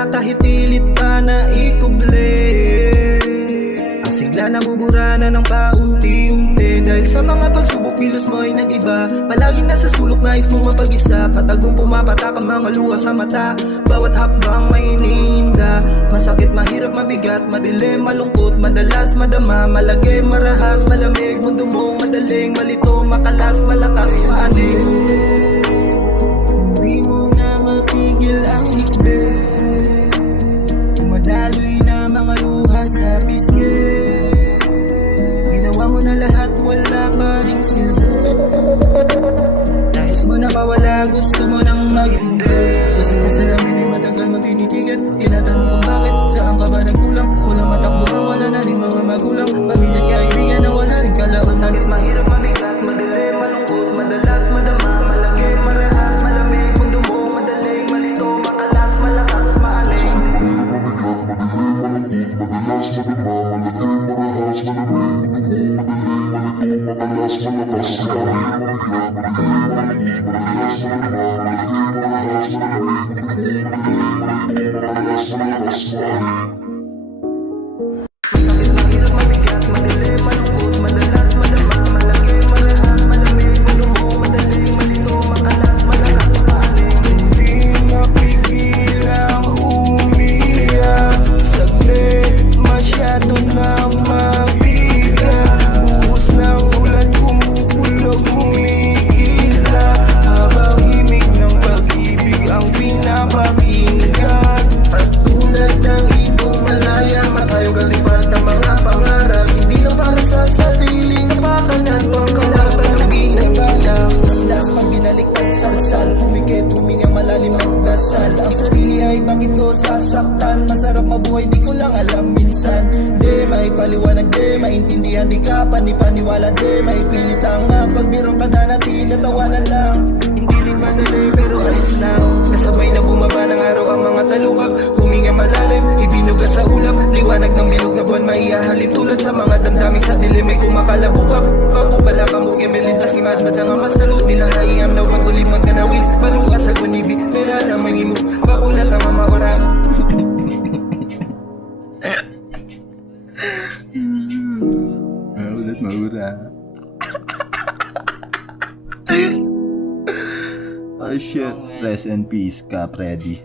wala kahit pilit pa na ikuble. Ang sigla nabubura na ng paunti-unti, dahil sa mga pagsubok kilos mo ay nag-iba. Palaging nasa sulok nais mong mapag-isa, patagong pumapatak ang mga luha sa mata. Bawat hakbang may iniinda, masakit, mahirap, mabigat, madilim, malungkot, madalas madama, malagay, marahas, malamig, mundo mong madaling malito, makalas, malakas, maaning. Di mo na mapigil ang hikbi, madaloy na mga luha sa pisngi. Ginawa mo na lahat, wala pa ring silbi. Nais mo na mawala, gusto mo nang maghindi. Basta na salamin ay matagal mo tinitigan. Tinatanong kung bakit, saan ka ba nagkulang? Wala matakbuhan, wala na rin mga magulang. Pamilya't kaibigan na wala rin kalaunan. Mahirap, mabigat, madilim, malungkot, madalas madama, malagay, marahas, malamig, mundo mo madaling malito, makalas, malakas, maaling. Madalas madama, malagay, marahas, malamig, mundo mo madaling malito, makalas, malakas, sasaktan, masarap mabuhay, di ko lang alam minsan. Di may paliwanag, di maintindihan, di ka panipaniwala, di may pilit ang pagbirong tada na tinatawanan lang. Hindi rin madali pero ayos lang, kasabay na bumaba ng araw ang mga talukap. Huminga malalim, ibinuga sa ulap, liwanag ng bilog na buwan maiahalin tulad sa mga damdamin sa dilim ay kumakalabukap. Bago pala kamugay melitas si Madmad ang amas talod nila hayam na pagkulim magkanawin. Paluka sa gunibi, melala mangimu, bakulat ang mamawara. Ulit maura. Oh shit, rest in peace, Cap Ready.